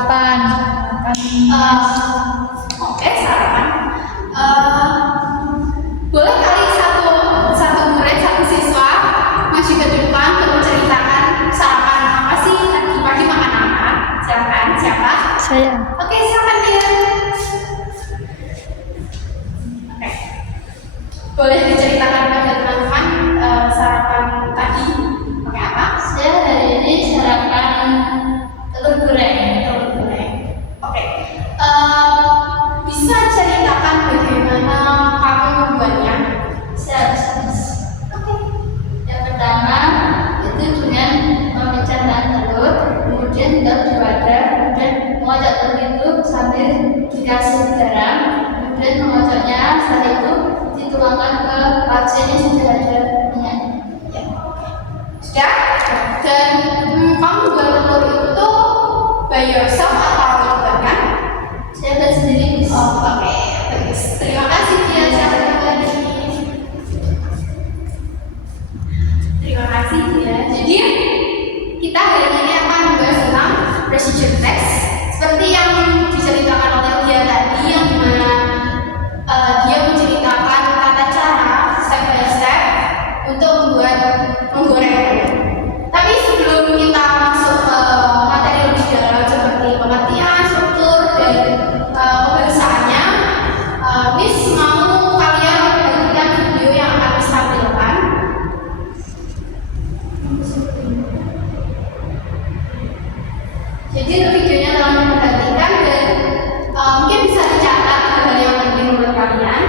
Sarapan. Oke, sarapan. Boleh kali satu murid, satu siswa maju ke depan untuk menceritakan sarapan apa sih tadi pagi makan apa? Silakan, siapa? Saya. Oke, silakan dia. Oke. Boleh diceritakan pada teman-teman sarapan tadi pakai apa? Saya hari ini sarapan telur goreng. Oke. Bisa ceritakan bagaimana kamu membuatnya? Saya Oke. yang pertama itu dengan memecah telur, kemudian ditaruh di wadah, kemudian mengocok telur itu sambil dikasih garam, kemudian mengocoknya. Setelah itu dituangkan ke wajan yang sudah ada minyak. Ya. Sudah? Dan kamu buat telur itu by yourself atau dibuatkan? Saya buat sendiri. Oke, bagus. Terima kasih dia. Siapa yang lagi? Terima kasih dia. Jadi kita hari ini akan membahas tentang procedure text seperti yang diceritakan oleh dia tadi, yang dimana dia menceritakan tata cara step by step untuk membuat menggoreng. Tapi sebelum kita masuk ke materi lebih dalam seperti pengertian, struktur, dan pembahasannya, Miss mau kalian membagikan video yang akan Miss tampilkan. Jadi videonya tolong diperhatikan dan mungkin bisa dicatat hal-hal yang penting menurut kalian.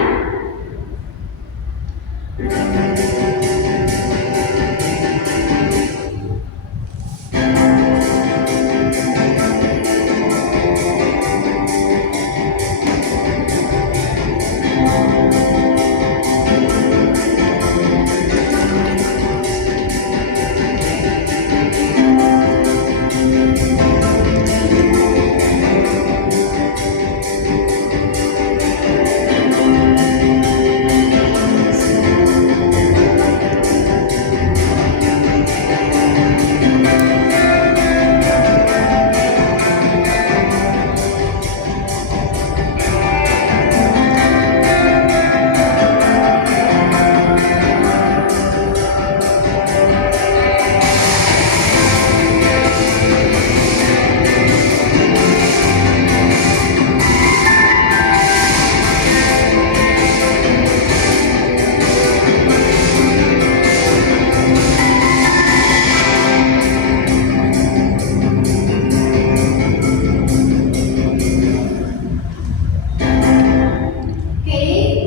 Oke,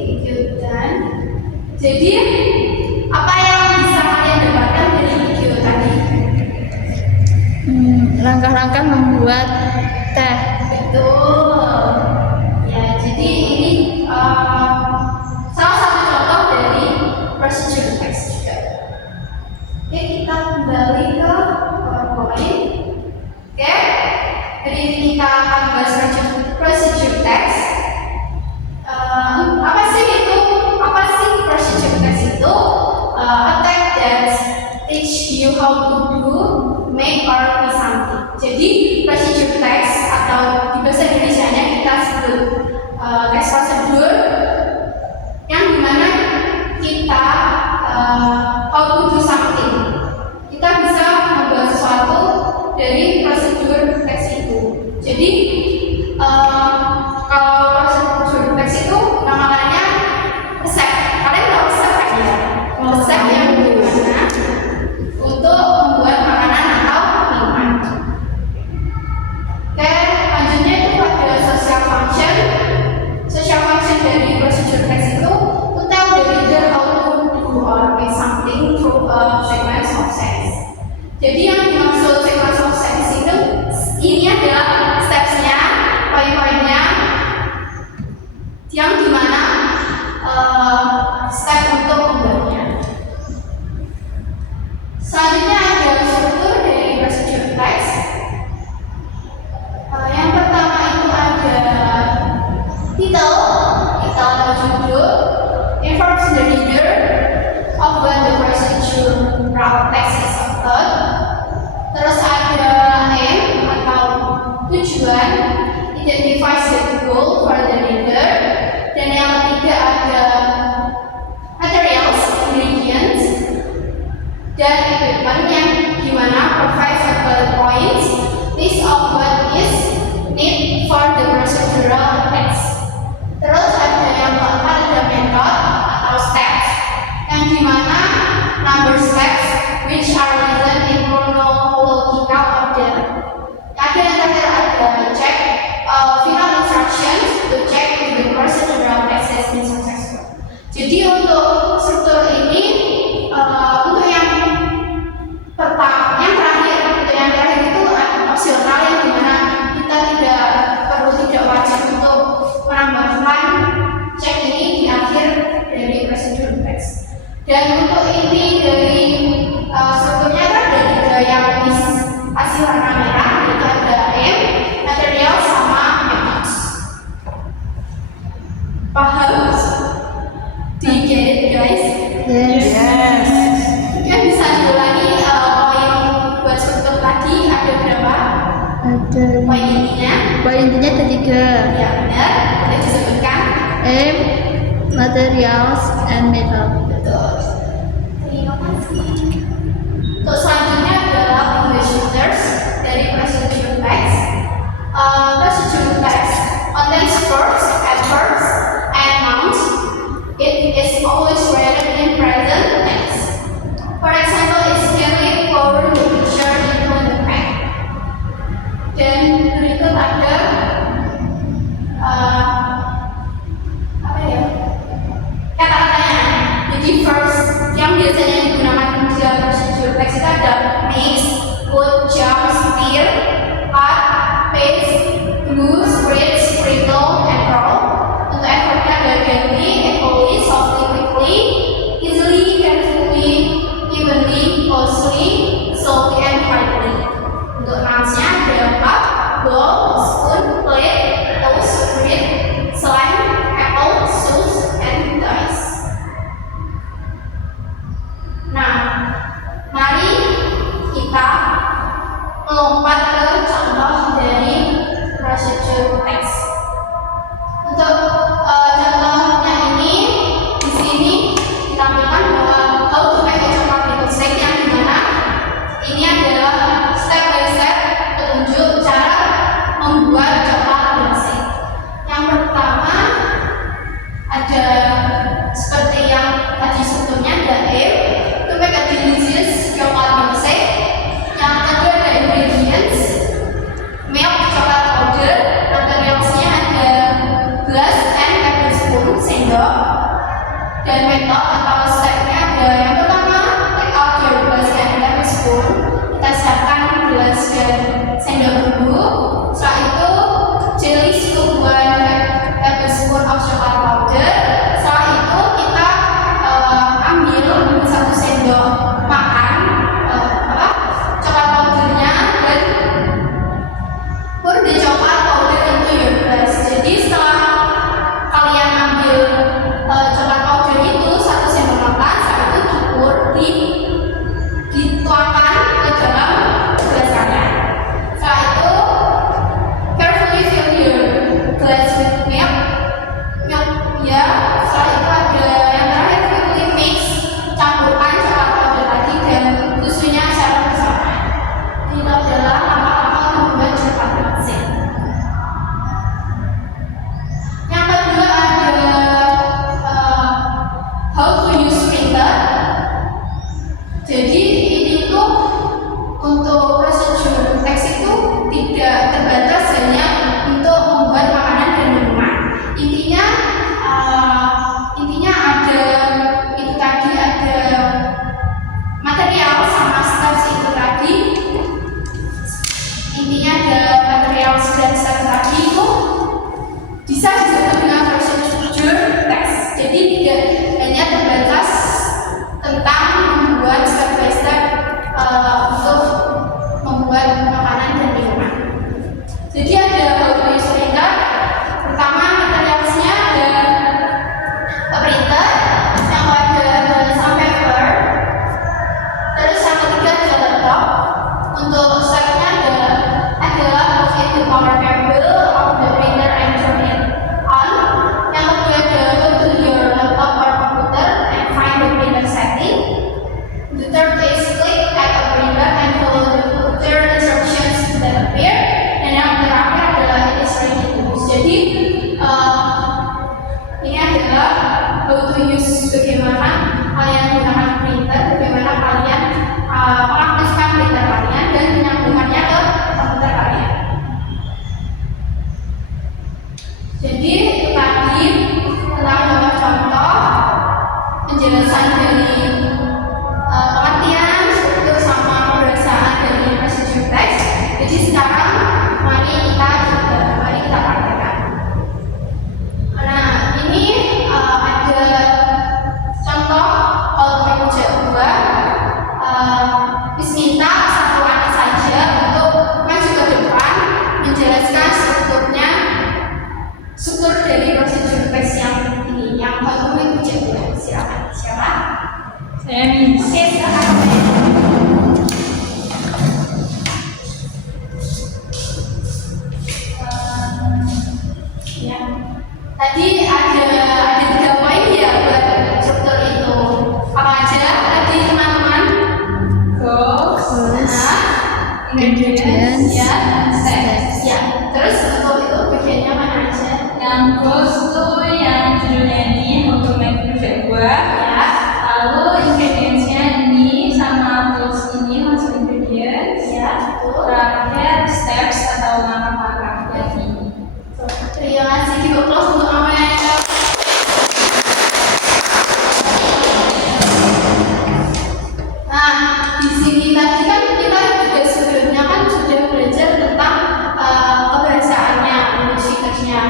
video done. Jadi apa yang bisa kalian dapatkan dari video tadi? Langkah-langkah membuat teh. Betul. Ya, jadi ini salah satu contoh dari procedure text juga. Oke, kita kembali ke PowerPoint. Oke, hari ini kita akan bahas procedure text. Apa sih itu? Apa sih procedure text itu? A text that teach you how to do, make or be something. Jadi procedure text atau di bahasa Indonesianya kita sebut teks prosedur yang dimana kita how to do something. Kita bisa membuat sesuatu dari prosedur teks itu. Jadi kalau prosedur teks itu namanya resep. Kalian tahu resep kan ya? Resep yang dimana untuk membuat makanan atau minuman. Oke, lanjutnya itu ada social function. Social function dari procedure text itu to tell the reader how to do or make something through a sequence of steps. Jadi yang dimaksud sequence of steps itu ini adalah steps-nya, poin-poinnya, yang dimana step untuk membuatnya. Selanjutnya ada struktur dari procedure text. Yang pertama itu ada title atau judul, informs the reader of when the procedural text is about. Dan untuk inti dari strukturnya itu ada tiga yang kasih warna merah, yaitu ada aim, material, sama methods. Paham? Do you get it, guys? Yes. Mungkin bisa diulangi poin buat struktur tadi ada berapa? Ada. Poin intinya? Poin intinya ada 3. Ya benar, boleh disebutkan. Aim, materials, and method. Betul. Terima kasih. Untuk selanjutnya adalah English letters dari procedure text. Procedure text contains verbs, adverbs, and nouns. It is always written in present tense. For example, it's nearly forward the picture into the pack. Dan berikut ada apa ya? Kata-katanya. Jadi verbs yang biasanya digunakan di dalam procedure text itu ada mix, put, jump, steer, cut, paste, glue, spread, sprinkle, and roll. Untuk effortnya ada gently, equally, softly, quickly, easily, carefully, evenly, closely, slowly, and quietly. Untuk nounsnya ada cup, bowl, spoon, plate, toast, bread, slime, apple, sauce, and dice. Nah, mari kita melompat ke contoh dari procedure text. Untuk contohnya ini, di sini ditampilkan bahwa how to make a coklat milkshake, yang dimana ini adalah step by step petunjuk cara membuat coklat milkshake. Yang pertama ada seperti yang tadi strukturnya ada aim, to make a delicious coklat milkshake. Yang kedua ada ingredients, milk, coklat powder, material ingredients. Oke, silakan komen. Ya. Tadi ada 3 poin ya buat struktur itu. Apa aja tadi teman-teman? Goals, Goals, ingredients, Ya, steps. ya. Terus untuk itu bagiannya mana aja? Yang goals tuh yang judulnya ini untuk make perfect buah. Ya. Lalu ingredientsnya ini sama tools ini masuk ingredients. Ya, betul. Terakhir steps atau langkah-langkah dari ini. Terima kasih di close untuk Amelia. Nah, di sini tadi kan kita juga sebelumnya kan sudah belajar tentang kebahasaannya, English speakers-nya.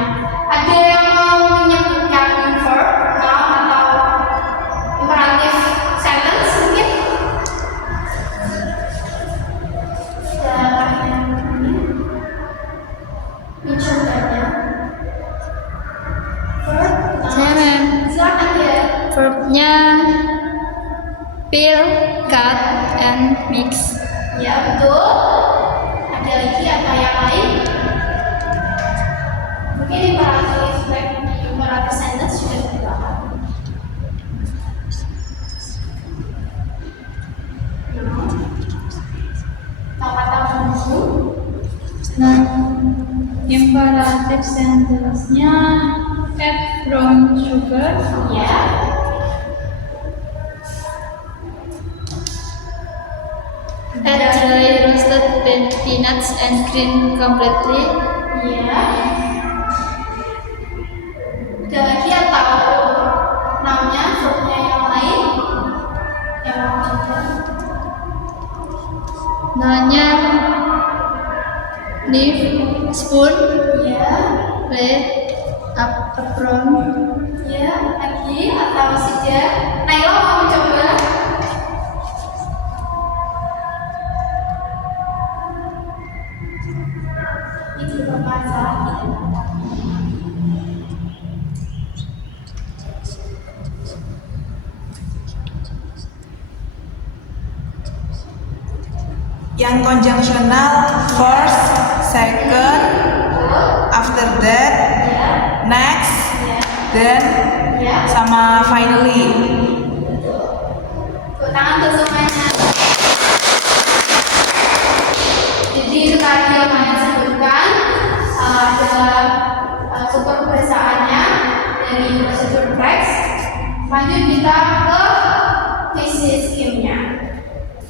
Ada yang mau menyebutkan verb, noun atau imperative sentence mungkin? Silakan ini. Mencobanya. Verb, noun. Saya, Mem. Silakan ya. Verbnya peel, cut, and mix. Ya, betul. Ada lagi apa yang lain? Mungkin imperative sentence sudah dibahas. Kata menunggu. Nah, imperative sentence-nya add brown sugar. Ya. Add dry roasted peanuts and cream completely. Ya. Ada lagi atau namanya, verbnya yang lain? Yang mau coba? Nounnya knife, spoon, Ya. plate, apron, Ya, lagi atau sudah? Naila mau mencoba? Itu masalah. Yang konjunksional first, second, after that, Ya, next, ya, then, ya. sama finally. Tepuk tangan untuk semuanya. Jadi itu tadi yang Maya sebutkan adalah struktur kebahasaannya dari prosedur teks. Lanjut kita ke thesis scheme-nya.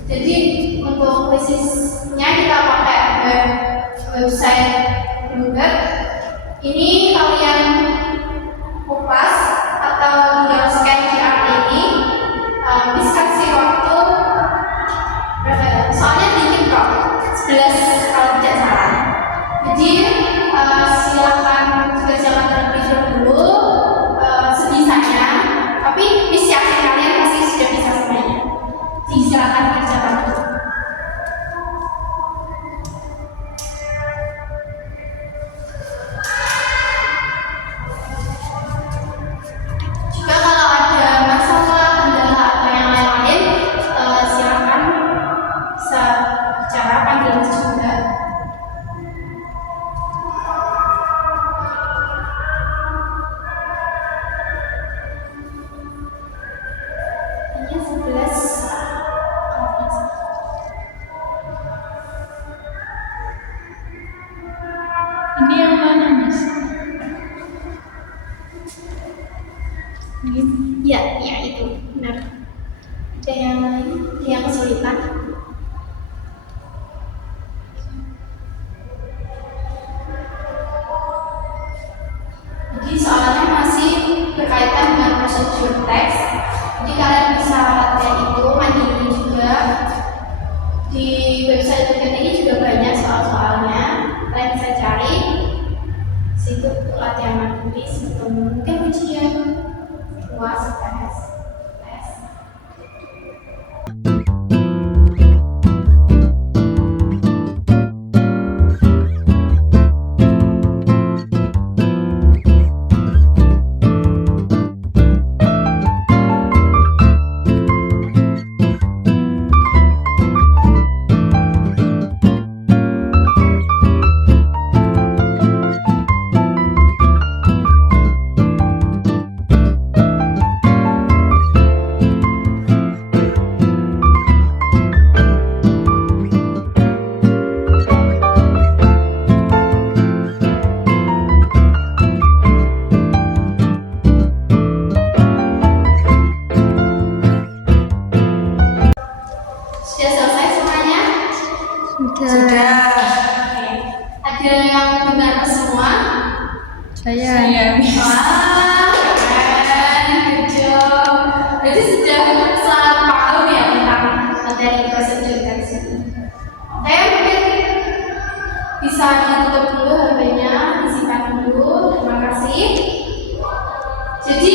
Jadi untuk thesisnya kita pakai website Bloomberg. Ini kalian kupas atau tinggal scan QR ini. Bisa kasih waktu berapa ya? Soalnya dikit kok, 11 kalau tidak salah. Jadi silakan dikerjakan terlebih dahulu sebisanya. Tapi misi akhir kalian pasti sudah bisa semuanya. Jadi silakan kerjakan dulu. Juga kalau ada masalah, kendala atau yang lain-lain, silakan bisa bicara, panggil juga. Ini 11. Ini yang mana, Mas? Ini. Ya, ya itu benar. Ada yang lain yang kesulitan? Jadi soalnya masih berkaitan dengan prosedur teks. Jadi kalian bisa latihan itu mandiri juga. Di website Tugen ini juga banyak soal-soalnya. Kalian bisa cari situ untuk latihan mandiri sebelum mungkin ujian. Puas, tes, tes. Sudah. Oke. Ada yang benar semua? Saya. Wah, keren, good job. Berarti sudah sangat paham ya tentang materi procedure text ini. Oke, mungkin bisa ditutup dulu HP-nya, disimpan dulu. Terima kasih. Jadi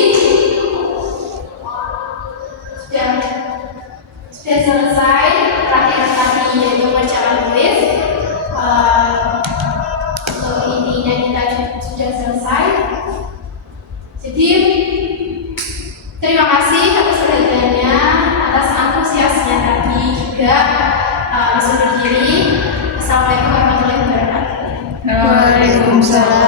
sudah selesai terakhir tadi yaitu bacaan tulis. Untuk intinya kita sudah selesai. Jadi terima kasih atas perhatiannya, atas antusiasnya tadi juga. Mas undur diri. Assalamualaikum warahmatullahi wabarakatuh. Waalaikumsalam.